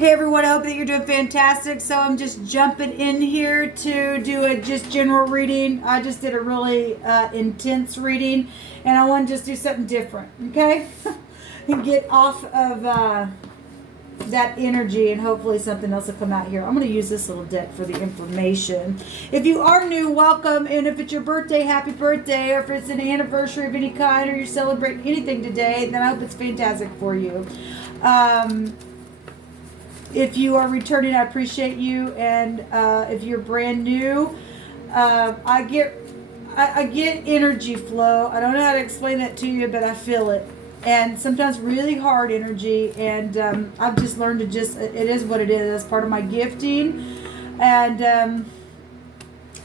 Hey everyone, I hope that you're doing fantastic. So I'm just jumping in here to do a just general reading. I just did a really intense reading and I want to just do something different, okay? And get off of that energy and hopefully something else will come out here. I'm going to use this little deck for the information. If you are new, welcome. And if it's your birthday, happy birthday. Or if it's an anniversary of any kind or you're celebrating anything today, then I hope it's fantastic for you. If you are returning, I appreciate you. And if you're brand new, I get energy flow. I don't know how to explain that to you, but I feel it. And sometimes really hard energy. And I've just learned to it is what it is. That's part of my gifting. And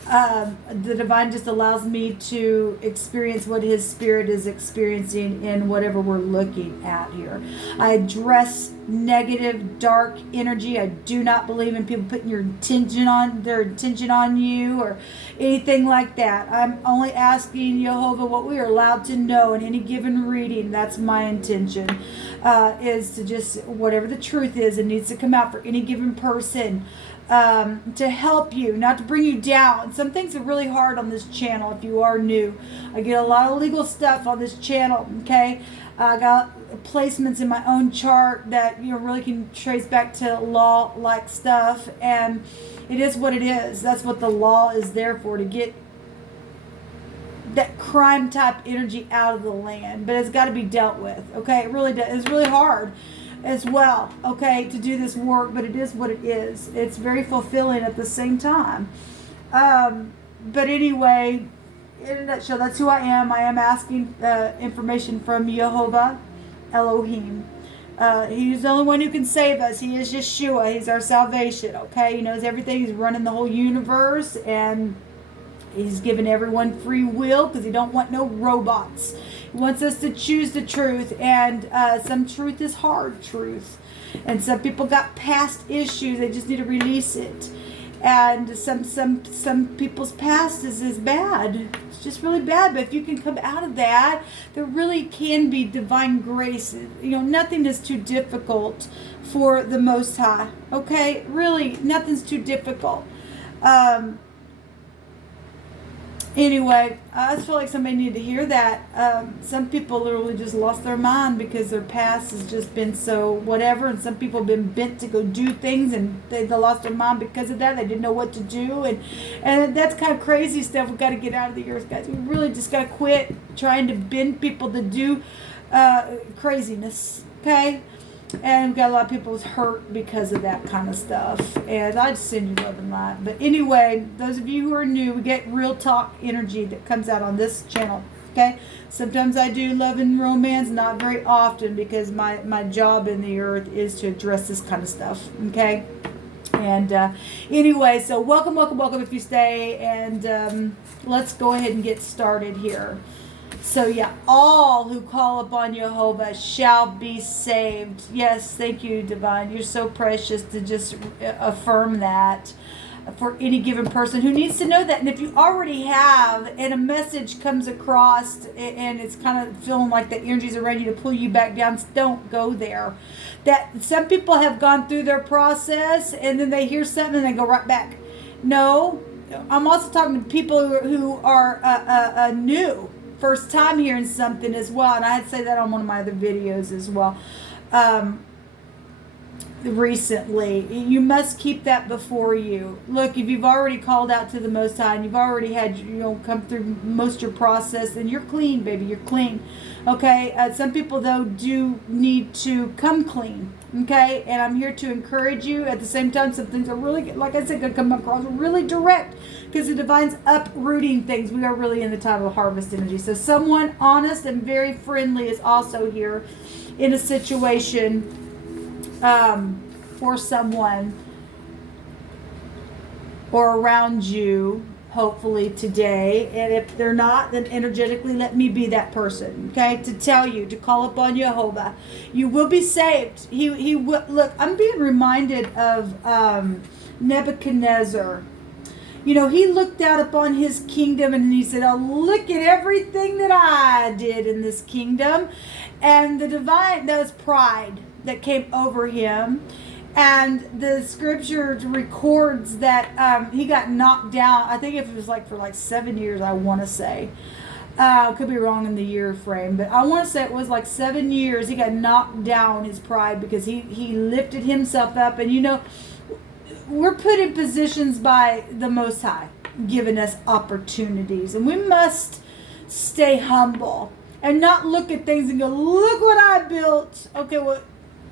the divine just allows me to experience what his spirit is experiencing in whatever we're looking at here. I address negative, dark energy. I do not believe in people putting their attention on you or anything like that. I'm only asking Jehovah what we are allowed to know in any given reading. That's my intention, is to just, whatever the truth is, it needs to come out for any given person. To help you, not to bring you down. Some things are really hard on this channel if you are new. I get a lot of legal stuff on this channel, okay? I got placements in my own chart that really can trace back to law-like stuff, and it is what it is. That's what the law is there for, to get that crime type energy out of the land. But it's got to be dealt with, okay? It really does. It's really hard as well, okay, to do this work, but it is what it is. It's very fulfilling at the same time. But anyway, in a nutshell, that's who I am. I am asking information from Jehovah Elohim. He's the only one who can save us. He is Yeshua. He's our salvation, okay? He knows everything. He's running the whole universe, and he's given everyone free will because he don't want no robots. He wants us to choose the truth, and some truth is hard truth. And some people got past issues. They just need to release it. And some people's past is bad. It's just really bad. But if you can come out of that, there really can be divine grace. Nothing is too difficult for the Most High. Okay? Really, nothing's too difficult. Anyway, I just feel like somebody needed to hear that. Some people literally just lost their mind because their past has just been so whatever, and some people have been bent to go do things, and they lost their mind because of that. They didn't know what to do, and that's kind of crazy stuff. We've got to get out of the earth, guys. We really just got to quit trying to bend people to do craziness, okay? And we've got a lot of people hurt because of that kind of stuff. And I just send you love and light. But anyway, those of you who are new, we get real talk energy that comes out on this channel. Okay? Sometimes I do love and romance, not very often, because my job in the earth is to address this kind of stuff. Okay? And anyway, so welcome if you stay. And let's go ahead and get started here. So yeah, all who call upon Jehovah shall be saved. Yes, thank you, Divine. You're so precious to just affirm that for any given person who needs to know that. And if you already have, and a message comes across and it's kind of feeling like the energies are ready to pull you back down, don't go there. That some people have gone through their process and then they hear something and they go right back. No, I'm also talking to people who are new. First time hearing something as well, and I had to say that on one of my other videos as well recently. You must keep that before you. Look, if you've already called out to the Most High and you've already had come through most of your process, then you're clean, baby. You're clean. Okay? Some people though do need to come clean. Okay? And I'm here to encourage you. At the same time, some things are really, like I said, going to come across really direct because the divine's uprooting things. We are really in the time of harvest energy. So someone honest and very friendly is also here in a situation for someone or around you, hopefully today. And if they're not, then energetically let me be that person, okay, to tell you to call upon Jehovah. You will be saved. He will. Look, I'm being reminded of Nebuchadnezzar. He looked out upon his kingdom and he said, oh, look at everything that I did in this kingdom. And the divine, that was pride that came over him. And the scripture records that he got knocked down. I think if it was like for like 7 years, I want to say. Could be wrong in the year frame, but I want to say it was like 7 years. He got knocked down, his pride, because he lifted himself up. And you know, we're put in positions by the Most High, giving us opportunities, and we must stay humble and not look at things and go, look what I built. Okay, well,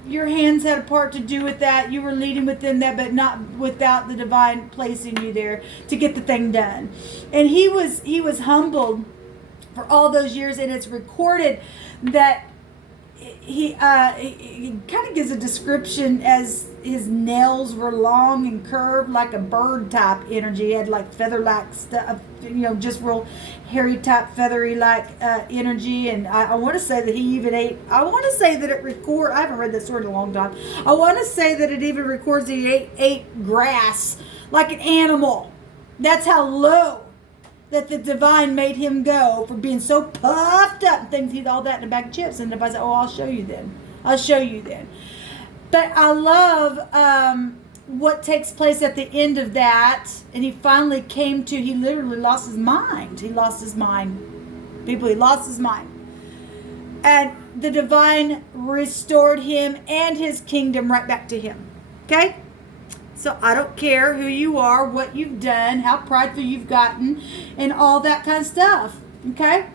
your hands had a part to do with that. You were leading within that, but not without the divine placing you there to get the thing done. And he was humbled for all those years, and it's recorded that he kind of gives a description as his nails were long and curved like a bird type energy. He had like feather-like stuff, you know, just real hairy type, feathery like energy. And I want to say that he even ate, I want to say that it I haven't read this story in a long time. I want to say that it even records that he ate grass like an animal. That's how low that the divine made him go for being so puffed up and things. He'd all that in a bag of chips. And if I said, oh, I'll show you then. I'll show you then. But I love what takes place at the end of that. And he finally came to, he literally lost his mind. He lost his mind. People, he lost his mind. And the divine restored him and his kingdom right back to him. Okay? So I don't care who you are, what you've done, how prideful you've gotten, and all that kind of stuff. Okay?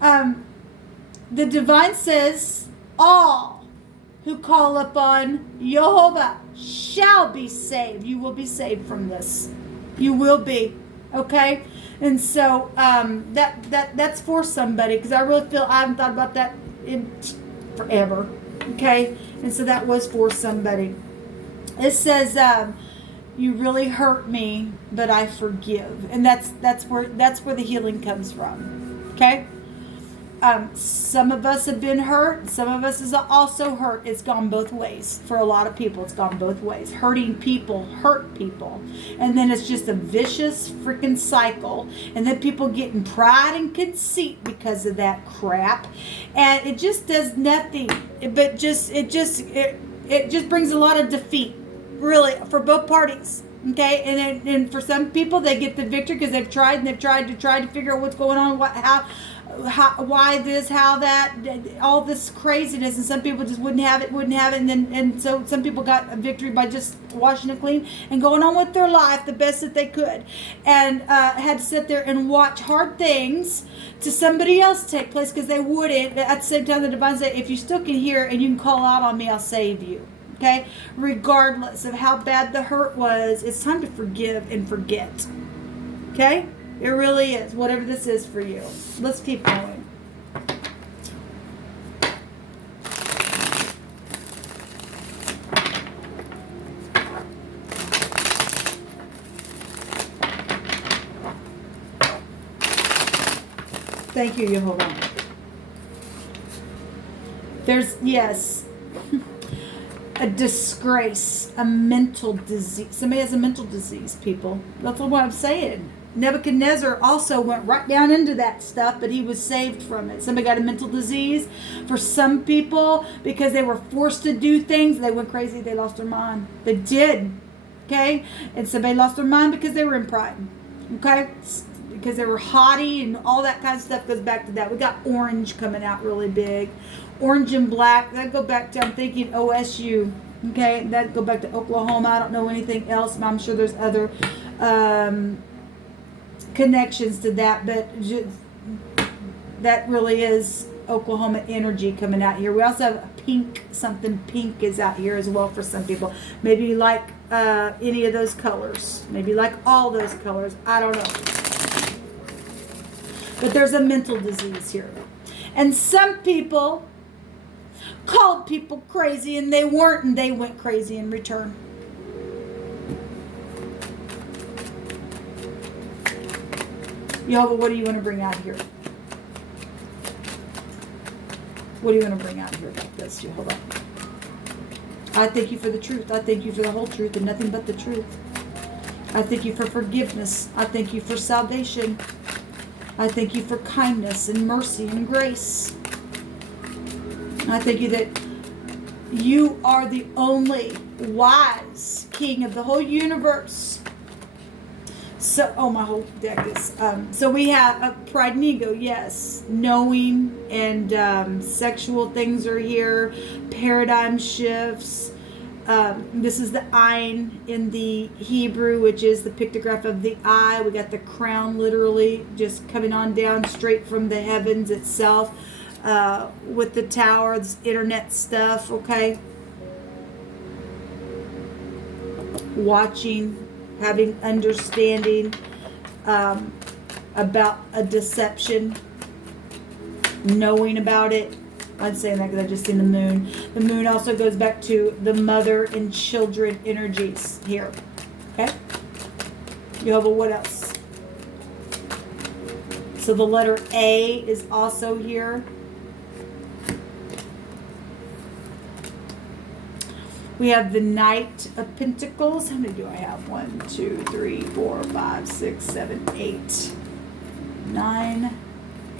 The divine says, all who call upon Jehovah shall be saved. You will be saved from this. You will be. Okay? And so that's for somebody, because I really feel I haven't thought about that in forever. Okay? And so that was for somebody. It says, you really hurt me, but I forgive. And that's where the healing comes from. Okay? Some of us have been hurt. Some of us is also hurt. It's gone both ways. For a lot of people, it's gone both ways. Hurting people hurt people. And then it's just a vicious freaking cycle. And then people get in pride and conceit because of that crap. And it just does nothing. But it just brings a lot of defeat. Really, for both parties. Okay, and for some people, they get the victory because they've tried to figure out what's going on, why this, how that, all this craziness, and some people just wouldn't have it, and so some people got a victory by just washing it clean and going on with their life the best that they could, and had to sit there and watch hard things to somebody else take place because they wouldn't. At the same time, the divine said, if you still can hear and you can call out on me, I'll save you. Okay, regardless of how bad the hurt was, it's time to forgive and forget. Okay, it really is. Whatever this is for you. Let's keep going. Thank you, Jehovah. There's, yes. A disgrace, a mental disease. Somebody has a mental disease, people. That's what I'm saying. Nebuchadnezzar also went right down into that stuff, but he was saved from it. Somebody got a mental disease. For some people, because they were forced to do things, they went crazy. They lost their mind. They did. Okay? And somebody lost their mind because they were in pride. Okay? Because they were haughty and all that kind of stuff goes back to that. We got orange coming out really big. Orange and black. That go back to, I'm thinking OSU. Okay? That go back to Oklahoma. I don't know anything else. I'm sure there's other connections to that. But just, that really is Oklahoma energy coming out here. We also have a pink. Something pink is out here as well for some people. Maybe you like any of those colors. Maybe you like all those colors. I don't know. But there's a mental disease here. And some people called people crazy and they weren't, and they went crazy in return. Jehovah, what do you want to bring out here? What do you want to bring out here about this, Jehovah? I thank you for the truth. I thank you for the whole truth and nothing but the truth. I thank you for forgiveness. I thank you for salvation. I thank you for kindness and mercy and grace. I thank you that You are the only wise king of the whole universe. So, oh, my whole deck is, so we have pride and ego, yes. Knowing and sexual things are here. Paradigm shifts. This is the Ayin in the Hebrew, which is the pictograph of the eye. We got the crown literally just coming on down straight from the heavens itself. With the tower, this internet stuff, okay? Watching, having understanding about a deception, knowing about it. I'm saying that because I just seen the moon. The moon also goes back to the mother and children energies here. Okay? Jehovah, what else? So the letter A is also here. We have the Knight of Pentacles. How many do I have? 1, 2, 3, 4, 5, 6, 7, 8, 9.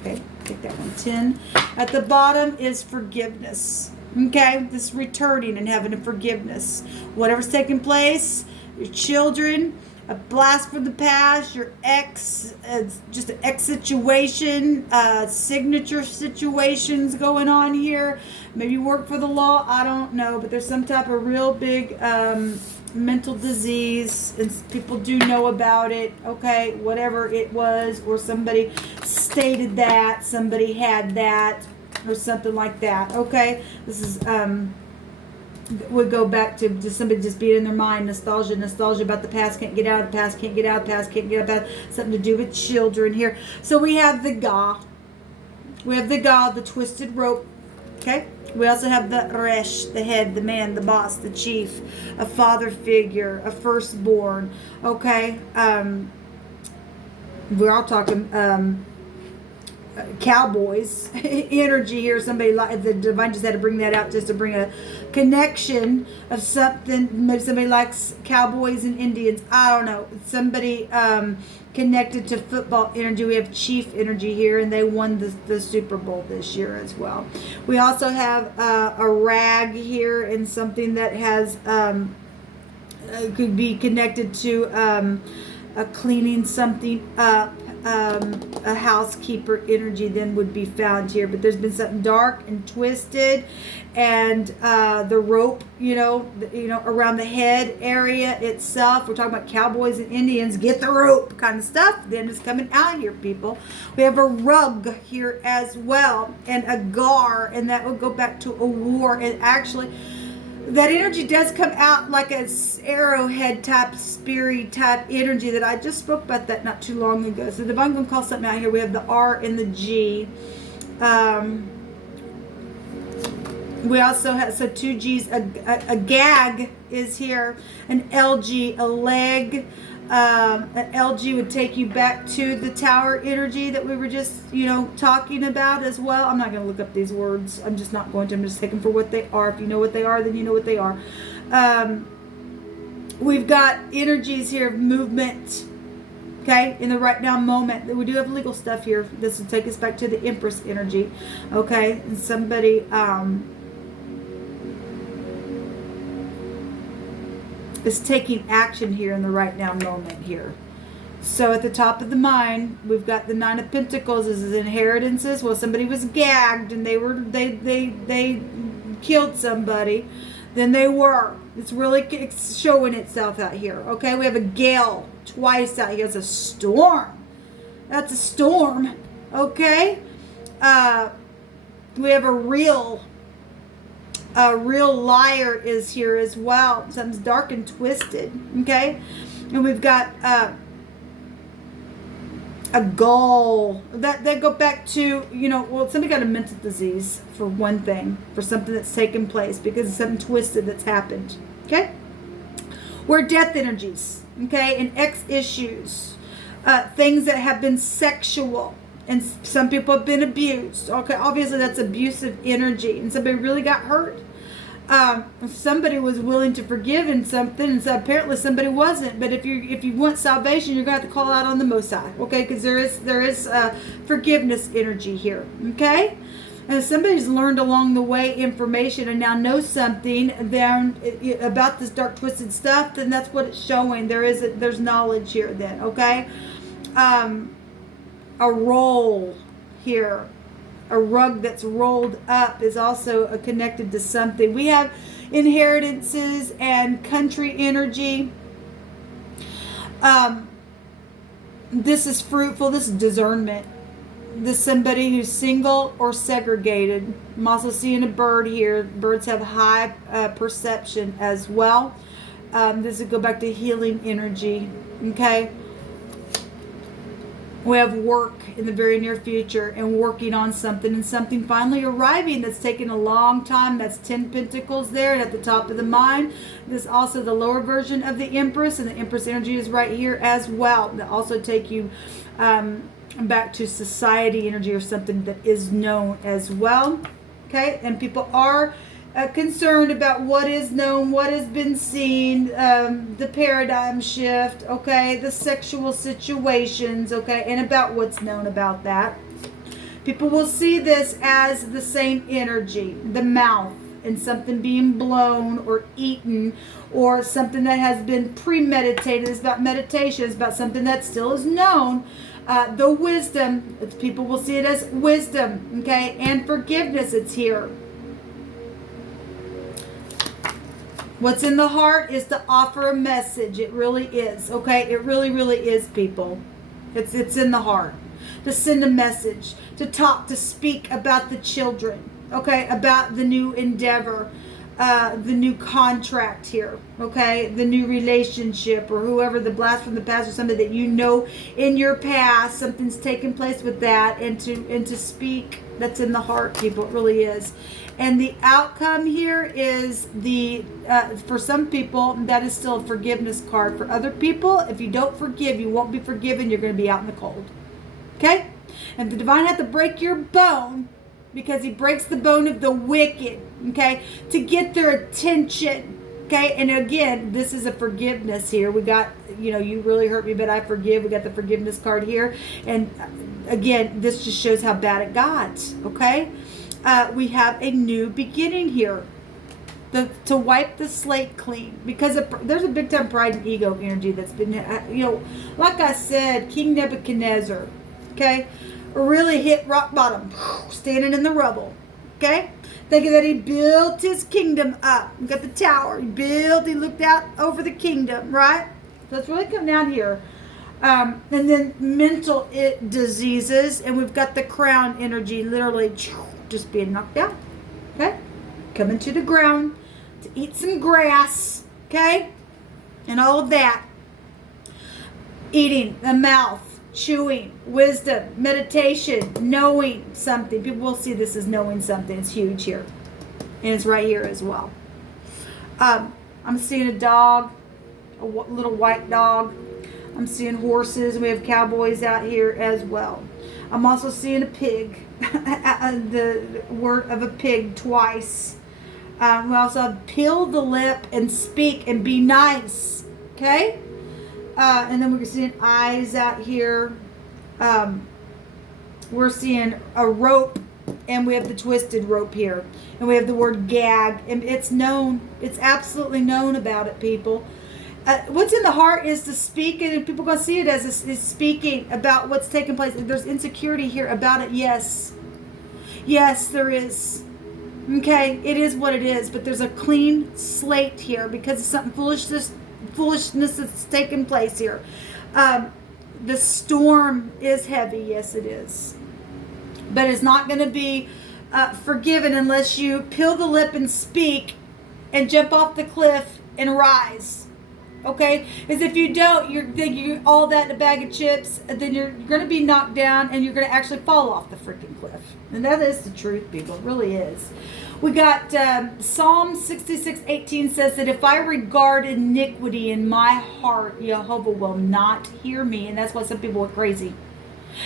Okay, take that one. 10. At the bottom is forgiveness. Okay, this returning and having a forgiveness. Whatever's taking place, your children, a blast from the past, your ex, just an ex situation, signature situations going on here. Maybe you work for the law, I don't know, but there's some type of real big mental disease, and people do know about it, okay, whatever it was, or somebody stated that, somebody had that, or something like that, okay? This is, would go back to just somebody just being in their mind, nostalgia about the past, can't get out of the past, can't get out of the past, can't get out of the past, something to do with children here. So we have the Ga. We have the Ga, the twisted rope, okay? We also have the Resh, the head, the man, the boss, the chief, a father figure, a firstborn, okay? We're all talking cowboys energy here. Somebody like the divine just had to bring that out just to bring a connection of something. Maybe somebody likes cowboys and Indians, I don't know, somebody connected to football energy. We have chief energy here, and they won the Super Bowl this year as well. We also have a rag here, and something that has could be connected to cleaning something up. A housekeeper energy then would be found here, but there's been something dark and twisted, and the rope, you know, around the head area itself. We're talking about cowboys and Indians, get the rope kind of stuff. Then it's coming out here, people. We have a rug here as well, and a gar, and that would go back to a war. And actually, that energy does come out like a arrowhead type, speary type energy that I just spoke about that not too long ago. So the divine going to call something out here. We have the R and the G. We also have, so 2 G's, a gag is here, an LG, a leg. An LG would take you back to the tower energy that we were just, talking about as well. I'm not going to look up these words. I'm just not going to. I'm just taking for what they are. If you know what they are, then you know what they are. We've got energies here of movement, okay, in the right now moment. We do have legal stuff here. This will take us back to the Empress energy, okay? And somebody, is taking action here in the right now moment here. So at the top of the mind, we've got the 9 of Pentacles. This is inheritances. Well, somebody was gagged and they killed somebody. Then they were. It's really showing itself out here. Okay, we have a gale twice out here. It's a storm. That's a storm. Okay. We have a real liar is here as well. Something's dark and twisted. Okay. And we've got a goal. That go back to, well, somebody got a mental disease for one thing, for something that's taken place because of something twisted that's happened. Okay. We're death energies. Okay. And X issues. Things that have been sexual. And some people have been abused. Okay, obviously that's abusive energy, and somebody really got hurt. Somebody was willing to forgive in something, and so apparently somebody wasn't. But if you want salvation, you're going to have to call out on the Most High, okay? Because there is forgiveness energy here, okay? And if somebody's learned along the way information and now knows something then about this dark twisted stuff, then that's what it's showing. There's knowledge here then, okay? A roll here, a rug that's rolled up is also connected to something. We have inheritances and country energy. This is fruitful. This is discernment. This is somebody who's single or segregated. I'm also seeing a bird here. Birds have high perception as well. This would go back to healing energy. Okay. We have work in the very near future and working on something and something finally arriving that's taken a long time. That's 10 Pentacles there and at the top of the mind. This is also the lower version of the Empress, and the Empress energy is right here as well. That also take you back to society energy or something that is known as well. Okay, and people are concerned about what is known, what has been seen, the paradigm shift, okay, the sexual situations, okay, and about what's known about that. People will see this as the same energy, the mouth, and something being blown or eaten, or something that has been premeditated. It's about meditation. It's about something that still is known. The wisdom, people will see it as wisdom, okay, and forgiveness. It's here. What's in the heart is to offer a message. It really is, okay? It really, really is, people. It's in the heart. To send a message, to talk, to speak about the children, okay? About the new endeavor, the new contract here, okay? The new relationship, or whoever, the blast from the past, or something that you know in your past, something's taken place with that, and to speak. That's in the heart, people. It really is. And the outcome here is for some people, that is still a forgiveness card. For other people, if you don't forgive, you won't be forgiven. You're going to be out in the cold. Okay? And the divine had to break your bone, because he breaks the bone of the wicked, okay, to get their attention. Okay? And again, this is a forgiveness here. We got, you really hurt me, but I forgive. We got the forgiveness card here. And again, this just shows how bad it got. Okay? We have a new beginning here. To wipe the slate clean, because there's a big time pride and ego energy that's been, like I said, King Nebuchadnezzar, okay, really hit rock bottom, standing in the rubble, okay, thinking that he built his kingdom up. He got the tower, he looked out over the kingdom, right? So it's really come down here. And then mental diseases, and we've got the crown energy, literally just being knocked out, okay, coming to the ground to eat some grass, okay, and all of that. Eating, the mouth, chewing, wisdom, meditation, knowing something. People will see this as knowing something. It's huge here, and it's right here as well. I'm seeing a dog, a little white dog. I'm seeing horses. We have cowboys out here as well. I'm also seeing a pig. The word of a pig twice. We also have peel the lip and speak and be nice. Okay? And then we're seeing eyes out here. We're seeing a rope, and we have the twisted rope here. And we have the word gag. And it's known. It's absolutely known about it, people. What's in the heart is to speak, and people are going to see it as is speaking about what's taking place. There's insecurity here about it. Yes, there is. Okay, it is what it is, but there's a clean slate here because of something foolishness that's taking place here. The storm is heavy. Yes, it is, but it's not going to be forgiven unless you peel the lip and speak and jump off the cliff and rise. Okay, because if you don't, you're thinking all that in a bag of chips, and then you're going to be knocked down, and you're going to actually fall off the freaking cliff. And that is the truth, people. It really is. We got Psalm 66:18 says that if I regard iniquity in my heart, Jehovah will not hear me. And that's why some people went crazy,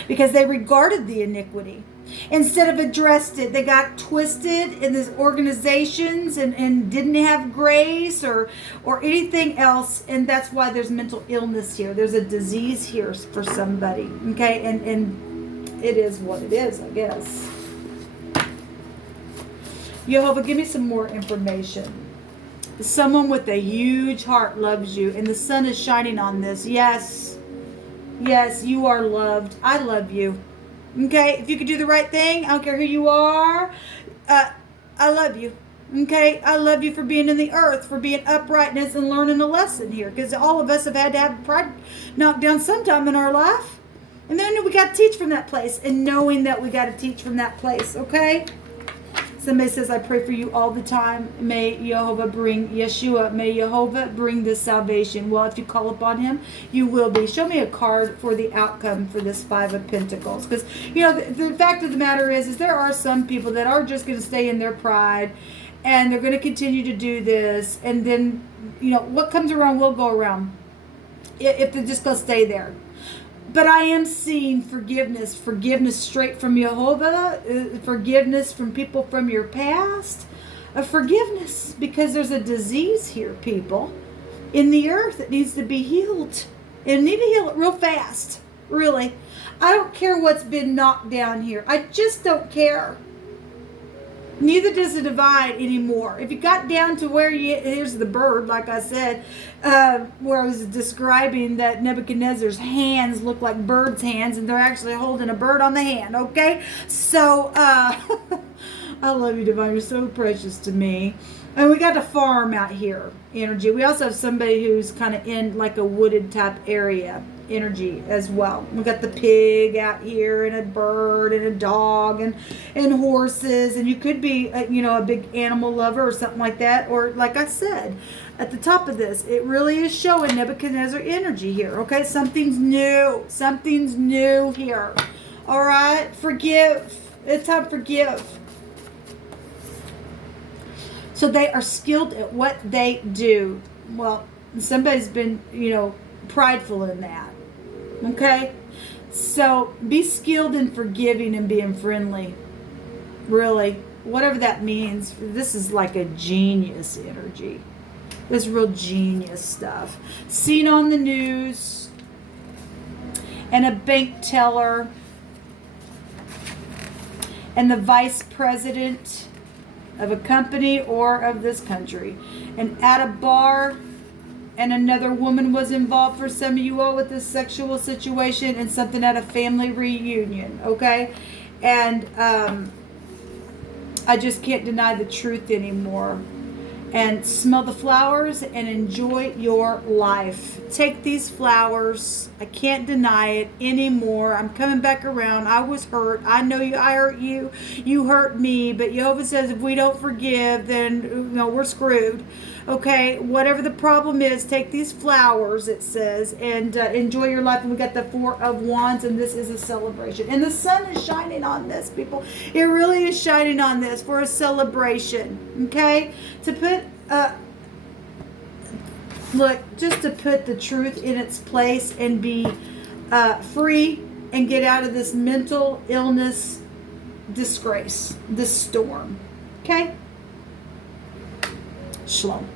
because they regarded the iniquity instead of addressed it. They got twisted in these organizations and didn't have grace or anything else, and that's why there's mental illness here. There's a disease here for somebody, okay, and it is what it is, I guess. Jehovah, give me some more information. Someone with a huge heart loves you, and the sun is shining on this. Yes. Yes, you are loved. I love you. Okay? If you could do the right thing, I don't care who you are. I love you. Okay? I love you for being in the earth, for being uprightness and learning a lesson here. Because all of us have had to have pride knocked down sometime in our life. And then we got to teach from that place. And knowing that we got to teach from that place. Okay? Somebody says, I pray for you all the time. May Jehovah bring Yeshua. May Jehovah bring this salvation. Well, if you call upon him, you will be. Show me a card for the outcome for this Five of Pentacles. Because, the fact of the matter is there are some people that are just going to stay in their pride. And they're going to continue to do this. And then, what comes around will go around. If they're just going to stay there. But I am seeing forgiveness straight from Jehovah, forgiveness from people from your past, forgiveness because there's a disease here, people, in the earth that needs to be healed. And need to heal it real fast, really. I don't care what's been knocked down here. I just don't care. Neither does the divide anymore. If you got down to where here's the bird, like I said, where I was describing that Nebuchadnezzar's hands look like birds' hands, and they're actually holding a bird on the hand, okay? So, I love you, Divine. You're so precious to me. And we got a farm out here, energy. We also have somebody who's kind of in like a wooded type area, energy as well. We got the pig out here and a bird and a dog and horses. And you could be, a big animal lover or something like that. Or like I said, at the top of this, it really is showing Nebuchadnezzar energy here. Okay, something's new. Something's new here. All right, forgive. It's time to forgive. So they are skilled at what they do. Well, somebody's been, prideful in that. Okay? So be skilled in forgiving and being friendly. Really. Whatever that means. This is like a genius energy. This real genius stuff. Seen on the news. And a bank teller. And the vice president of a company or of this country. And at a bar, and another woman was involved for some of you all with this sexual situation, and something at a family reunion, okay? And I just can't deny the truth anymore. And smell the flowers and enjoy your life. Take these flowers. I can't deny it anymore. I'm coming back around. I was hurt. I know I hurt you. You hurt me. But Jehovah says if we don't forgive, then we're screwed. Okay, whatever the problem is, take these flowers, it says, and enjoy your life. And we got the Four of Wands, and this is a celebration. And the sun is shining on this, people. It really is shining on this for a celebration, okay? To put, just to put the truth in its place and be free and get out of this mental illness disgrace, this storm, okay? Shalom.